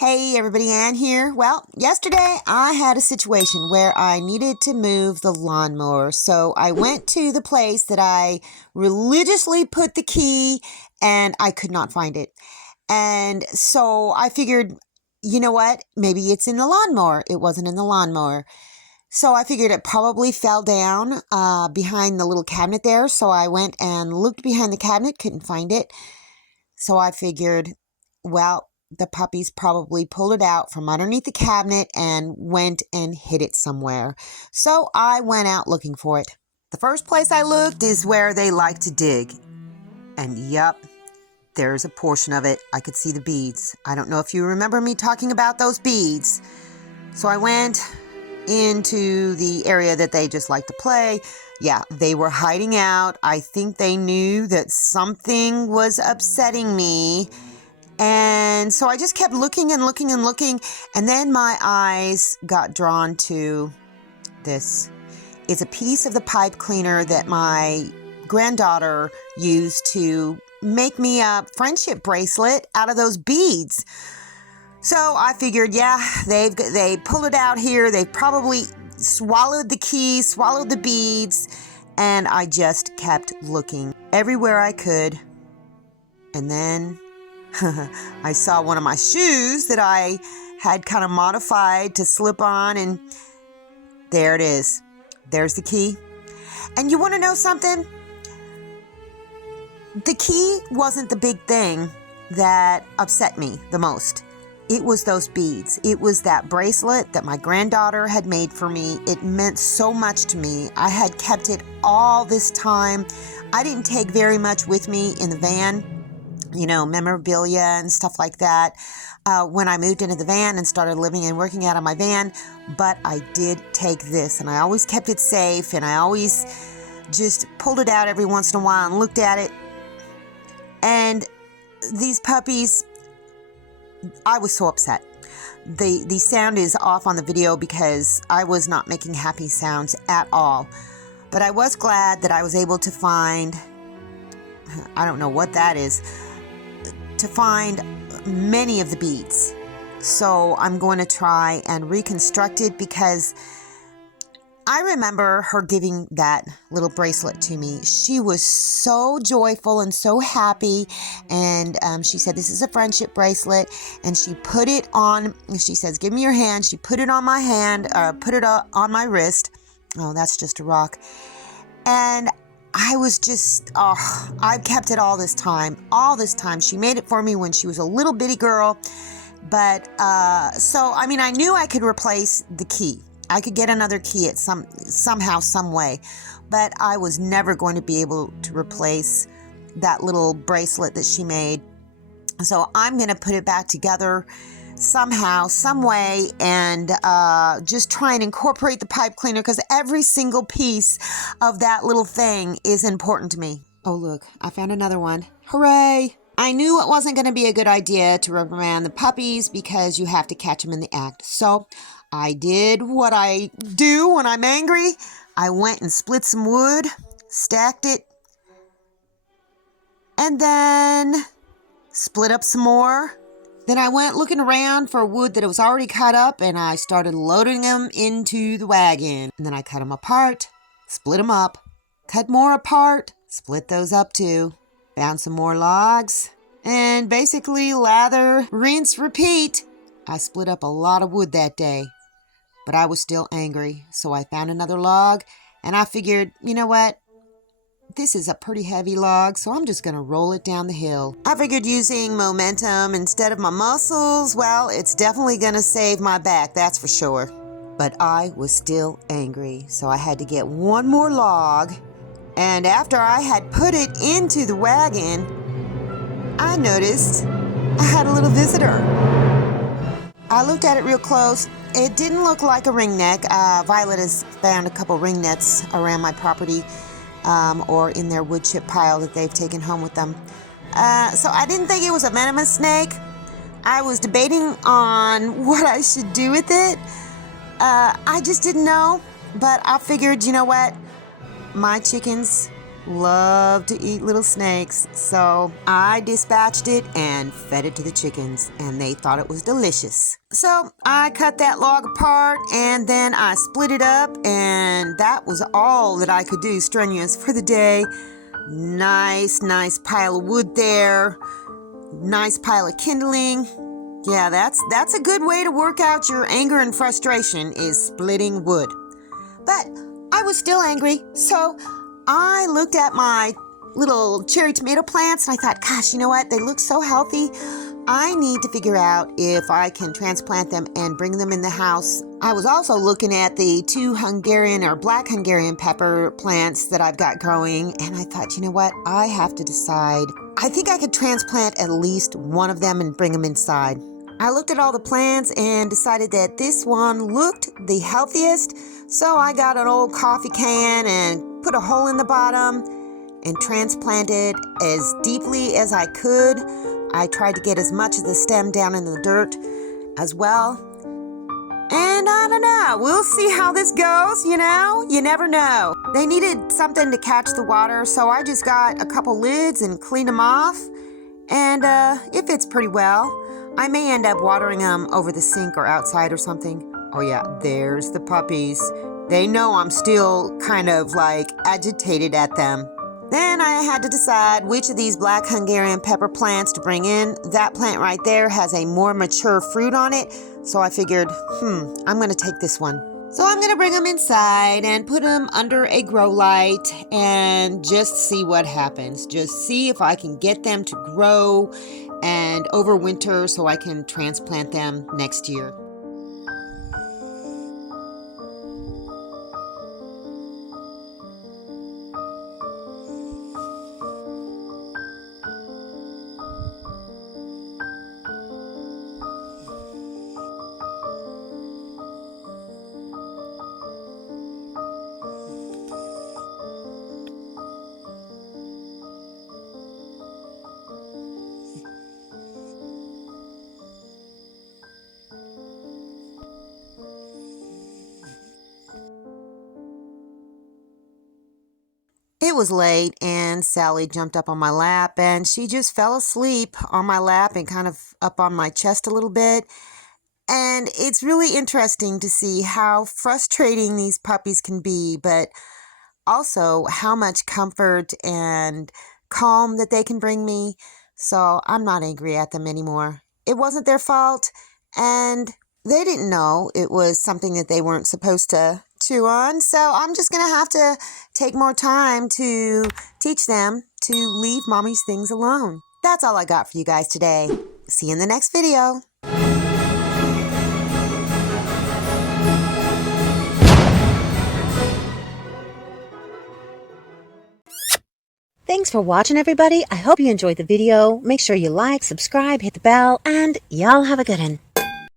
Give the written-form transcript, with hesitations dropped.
Hey everybody, Ann here. Well, yesterday I had a situation where I needed to move the lawnmower. So I went to the place that I religiously put the key and I could not find it. And so I figured, you know what? Maybe it's in the lawnmower. It wasn't in the lawnmower. So I figured it probably fell down behind the little cabinet there. So I went and looked behind the cabinet, couldn't find it. So I figured, well, the puppies probably pulled it out from underneath the cabinet and went and hid it somewhere. So I went out looking for it. The first place I looked is where they like to dig. And yup, there's a portion of it. I could see the beads. I don't know if you remember me talking about those beads. So I went into the area that they just like to play. Yeah, they were hiding out. I think they knew that something was upsetting me. And so I just kept looking and looking and looking. And then my eyes got drawn to this. It's a piece of the pipe cleaner that my granddaughter used to make me a friendship bracelet out of those beads. So I figured, yeah, they pulled it out here. They probably swallowed the key, swallowed the beads. And I just kept looking everywhere I could. And then I saw one of my shoes that I had kind of modified to slip on, and there it is. There's the key. And you want to know something? The key wasn't the big thing that upset me the most. It was those beads. It was that bracelet that my granddaughter had made for me. It meant so much to me. I had kept it all this time. I didn't take very much with me in the van. You know, memorabilia and stuff like that when I moved into the van and started living and working out of my van. But I did take this, and I always kept it safe, and I always just pulled it out every once in a while and looked at it. And these puppies, I was so upset. The sound is off on the video because I was not making happy sounds at all. But I was glad that I was able to find, I don't know what that is, to find many of the beads. So I'm going to try and reconstruct it because I remember her giving that little bracelet to me. She was so joyful and so happy, and she said, this is a friendship bracelet, and she put it on, she says, give me your hand. She put it on my hand, put it on my wrist. Oh, that's just a rock. And I was just, I've kept it all this time. She made it for me when she was a little bitty girl. But, so, I mean, I knew I could replace the key. I could get another key at somehow, some way. But I was never going to be able to replace that little bracelet that she made. So I'm going to put it back together somehow, some way, and just try and incorporate the pipe cleaner because every single piece of that little thing is important to me. Oh, look, I found another one. Hooray! I knew it wasn't going to be a good idea to reprimand the puppies because you have to catch them in the act. So I did what I do when I'm angry. I went and split some wood, stacked it, and then split up some more. Then I went looking around for wood that was already cut up, and I started loading them into the wagon. And then I cut them apart, split them up, cut more apart, split those up too, found some more logs, and basically lather, rinse, repeat. I split up a lot of wood that day, but I was still angry. So I found another log, and I figured, you know what? This is a pretty heavy log, so I'm just going to roll it down the hill. I figured using momentum instead of my muscles, well, it's definitely going to save my back, that's for sure. But I was still angry, so I had to get one more log. And after I had put it into the wagon, I noticed I had a little visitor. I looked at it real close. It didn't look like a ringneck. Violet has found a couple ringnets around my property. Or in their wood chip pile that they've taken home with them. So I didn't think it was a venomous snake. I was debating on what I should do with it. I just didn't know, but I figured, you know what? My chickens love to eat little snakes, so I dispatched it and fed it to the chickens, and they thought it was delicious. So I cut that log apart, and then I split it up, and that was all that I could do strenuous for the day. Nice pile of wood there. Nice pile of kindling. Yeah, that's a good way to work out your anger and frustration, is splitting wood. But I was still angry, so I looked at my little cherry tomato plants and I thought, gosh, you know what? They look so healthy. I need to figure out if I can transplant them and bring them in the house. I was also looking at the 2 Hungarian or black Hungarian pepper plants that I've got growing, and I thought, you know what? I have to decide. I think I could transplant at least one of them and bring them inside. I looked at all the plants and decided that this one looked the healthiest, so I got an old coffee can and put a hole in the bottom and transplanted as deeply as I could. I tried to get as much of the stem down in the dirt as well. And I don't know, we'll see how this goes, you know? You never know. They needed something to catch the water, so I just got a couple lids and cleaned them off. And it fits pretty well. I may end up watering them over the sink or outside or something. Oh yeah, there's the puppies. They know I'm still kind of like agitated at them. Then I had to decide which of these black Hungarian pepper plants to bring in. That plant right there has a more mature fruit on it, so I figured, I'm going to take this one. So I'm going to bring them inside and put them under a grow light and just see what happens. Just see if I can get them to grow and overwinter so I can transplant them next year. It was late and Sally jumped up on my lap and she just fell asleep on my lap and kind of up on my chest a little bit. And it's really interesting to see how frustrating these puppies can be, but also how much comfort and calm that they can bring me. So I'm not angry at them anymore. It wasn't their fault, and they didn't know it was something that they weren't supposed to chew on. So I'm just going to have to take more time to teach them to leave mommy's things alone. That's all I got for you guys today. See you in the next video. Thanks for watching, everybody. I hope you enjoyed the video. Make sure you like, subscribe, hit the bell, and y'all have a good one.